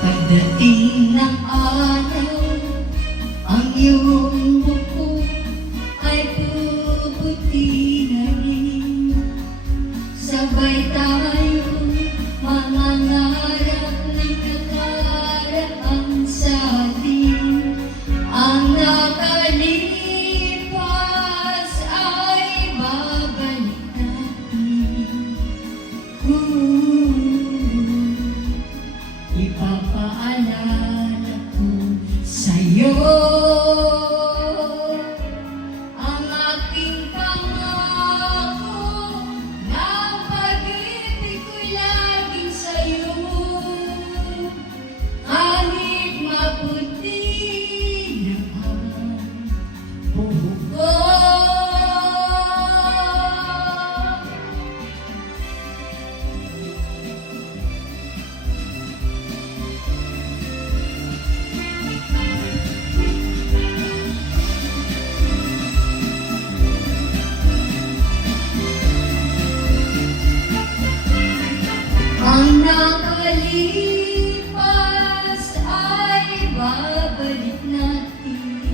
Pagdating ng araw, ang iyong buhok ay puputi na rin. Sabay tayong mangangarap ng nakaraan sa atin. Ang nakalipas ay babalik natin. Ipapaalala ko sa'yo ang aking pangako na pag-ibig ko'y laging sa'yo. Kahit maputi na ang buhok ko. Ang nakalipas ay babalik natin.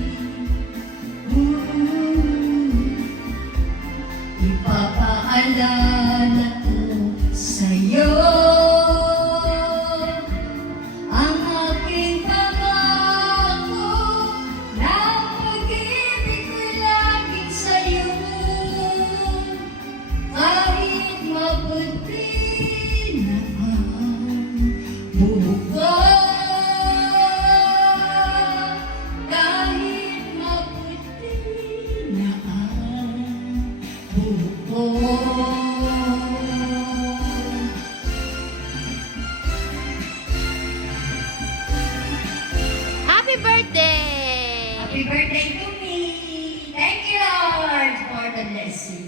Ipapaalala ko sa'yo ang aking pangako na pag-ibig ko'y laging sa'yo. Kahit maputi na buhok ko, kahit maputi na ang buhok ko. Happy birthday! Happy birthday to me! Thank you, Lord, for the blessing.